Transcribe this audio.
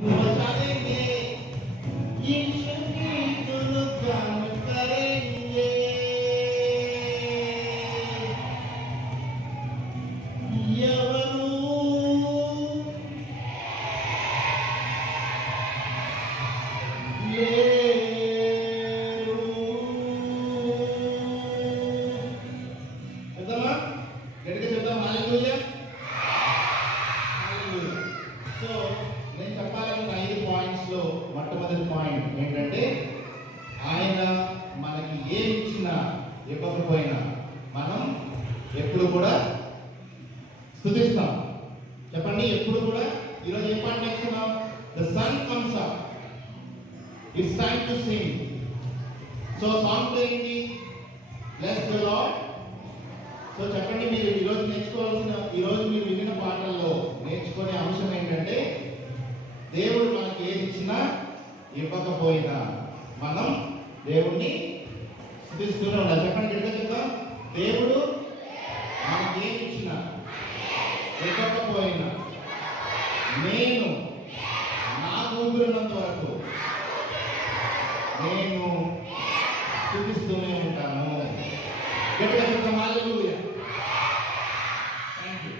बचा देंगे यीशु की गुणगान करेंगे ఎవరు లేరు చెప్తామా గట్టిగా చెప్తాం హల్లెలూయా హల్లెలూయా సో నేను చెప్పాలనుకున్న 5 పాయింట్స్ లో మొట్టమొదటి పాయింట్ ఏంటంటే ఆయన మనకి ఏమి ఇచ్చినా ఇవ్వకపోయినా మనం ఎప్పుడు కూడా స్తుతిస్తాం. చెప్పండి, ఎప్పుడు కూడా. ఈరోజు ఏ పాట నేర్చుకున్నాం? The sun comes up, it's time to sing. So song ఏంటి? Bless the lord. సో చెప్పండి, మీరు ఈరోజు నేర్చుకోవాల్సిన, ఈరోజు మీరు విన్న పాటల్లో నేర్చుకునే అంశం ఏంటంటే దేవుడు మనకి ఏది ఇచ్చినా ఇవ్వకపోయినా మనం దేవుణ్ణి స్తుతిస్తూనే ఉండాలి. చెప్పండి, గట్టిగా చెప్తాం. దేవుడు మనకి ఏది ఇచ్చినా ఇవ్వకపోయినా నేను నా ఊపిరినంత వరకు నేను స్తుతిస్తూనే ఉంటాను. గట్టిగా చెప్తాం హల్లెలూయా. థాంక్యూ.